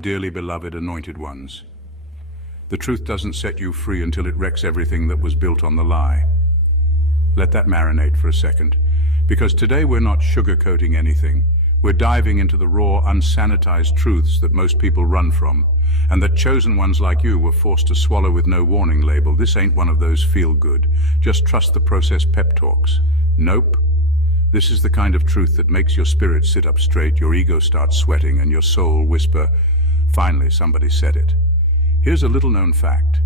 Dearly beloved anointed ones. The truth doesn't set you free until it wrecks everything that was built on the lie. Let that marinate for a second, because today we're not sugarcoating anything. We're diving into the raw, unsanitized truths that most people run from, and that chosen ones like you were forced to swallow with no warning label. This ain't one of those feel-good, just trust the process pep talks. Nope. This is the kind of truth that makes your spirit sit up straight, your ego starts sweating, and your soul whisper, "Finally, somebody said it." Here's a little-known fact.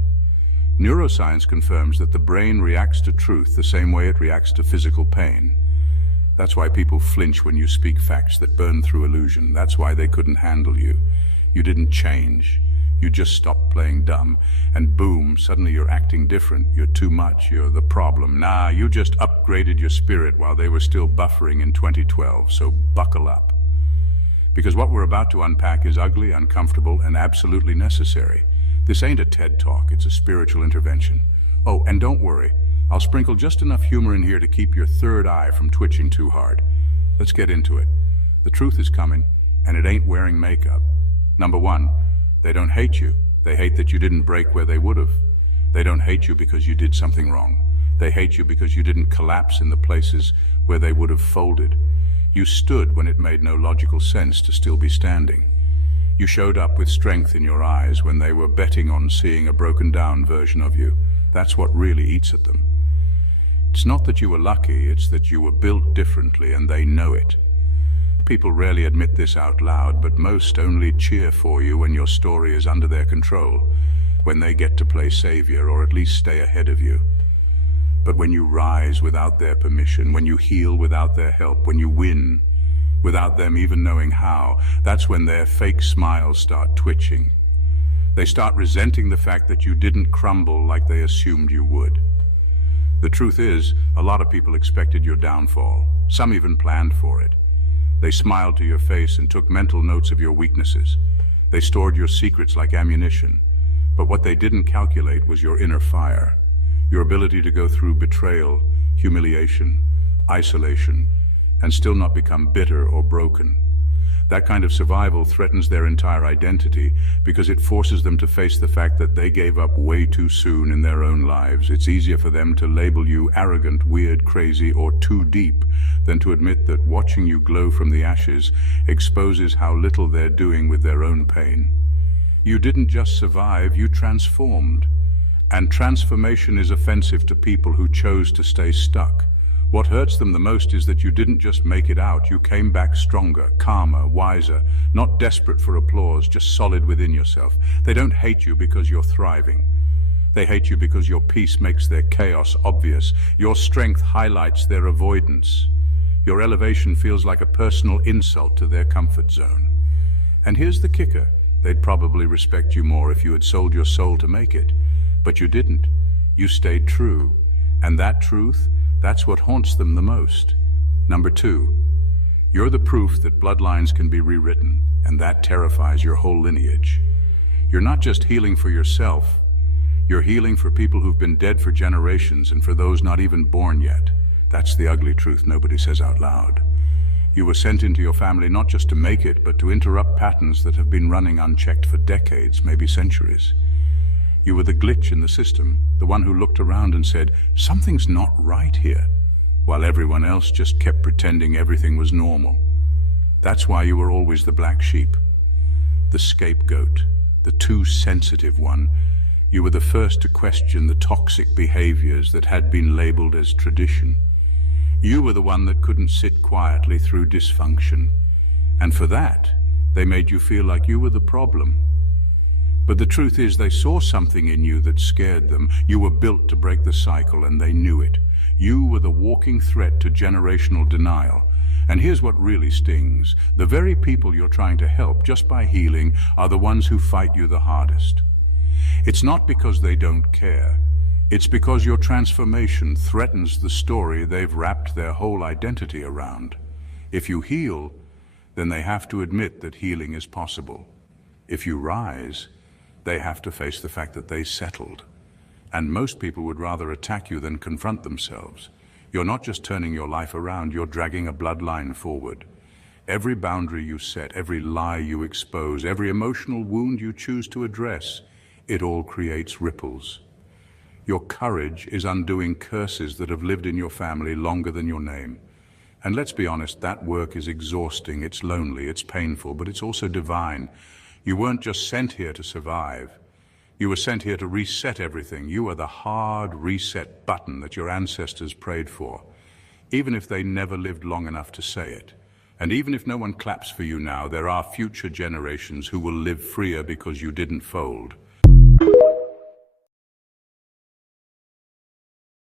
Neuroscience confirms that the brain reacts to truth the same way it reacts to physical pain. That's why people flinch when you speak facts that burn through illusion. That's why they couldn't handle you. You didn't change. You just stopped playing dumb, and boom, suddenly you're acting different. You're too much. You're the problem. Nah, you just upgraded your spirit while they were still buffering in 2012, so buckle up. Because what we're about to unpack is ugly, uncomfortable, and absolutely necessary. This ain't a TED Talk, it's a spiritual intervention. Oh, and don't worry, I'll sprinkle just enough humor in here to keep your third eye from twitching too hard. Let's get into it. The truth is coming, and it ain't wearing makeup. Number one, they don't hate you. They hate that you didn't break where they would have. They don't hate you because you did something wrong. They hate you because you didn't collapse in the places where they would have folded. You stood when it made no logical sense to still be standing. You showed up with strength in your eyes when they were betting on seeing a broken-down version of you. That's what really eats at them. It's not that you were lucky, it's that you were built differently and they know it. People rarely admit this out loud, but most only cheer for you when your story is under their control, when they get to play savior or at least stay ahead of you. But when you rise without their permission, when you heal without their help, when you win without them even knowing how, that's when their fake smiles start twitching. They start resenting the fact that you didn't crumble like they assumed you would. The truth is, a lot of people expected your downfall. Some even planned for it. They smiled to your face and took mental notes of your weaknesses. They stored your secrets like ammunition. But what they didn't calculate was your inner fire. Your ability to go through betrayal, humiliation, isolation, and still not become bitter or broken. That kind of survival threatens their entire identity because it forces them to face the fact that they gave up way too soon in their own lives. It's easier for them to label you arrogant, weird, crazy, or too deep than to admit that watching you glow from the ashes exposes how little they're doing with their own pain. You didn't just survive, you transformed. And transformation is offensive to people who chose to stay stuck. What hurts them the most is that you didn't just make it out, you came back stronger, calmer, wiser, not desperate for applause, just solid within yourself. They don't hate you because you're thriving. They hate you because your peace makes their chaos obvious. Your strength highlights their avoidance. Your elevation feels like a personal insult to their comfort zone. And here's the kicker. They'd probably respect you more if you had sold your soul to make it. But you didn't. You stayed true. And that truth, that's what haunts them the most. Number two, you're the proof that bloodlines can be rewritten, and that terrifies your whole lineage. You're not just healing for yourself, you're healing for people who've been dead for generations and for those not even born yet. That's the ugly truth nobody says out loud. You were sent into your family not just to make it, but to interrupt patterns that have been running unchecked for decades, maybe centuries. You were the glitch in the system, the one who looked around and said, "Something's not right here," while everyone else just kept pretending everything was normal. That's why you were always the black sheep, the scapegoat, the too sensitive one. You were the first to question the toxic behaviors that had been labeled as tradition. You were the one that couldn't sit quietly through dysfunction. And for that, they made you feel like you were the problem. But the truth is, they saw something in you that scared them. You were built to break the cycle, and they knew it. You were the walking threat to generational denial. And here's what really stings. The very people you're trying to help just by healing are the ones who fight you the hardest. It's not because they don't care. It's because your transformation threatens the story they've wrapped their whole identity around. If you heal, then they have to admit that healing is possible. If you rise, they have to face the fact that they settled. And most people would rather attack you than confront themselves. You're not just turning your life around, you're dragging a bloodline forward. Every boundary you set, every lie you expose, every emotional wound you choose to address, it all creates ripples. Your courage is undoing curses that have lived in your family longer than your name. And let's be honest, that work is exhausting, it's lonely, it's painful, but it's also divine. You weren't just sent here to survive. You were sent here to reset everything. You are the hard reset button that your ancestors prayed for, even if they never lived long enough to say it. And even if no one claps for you now, there are future generations who will live freer because you didn't fold.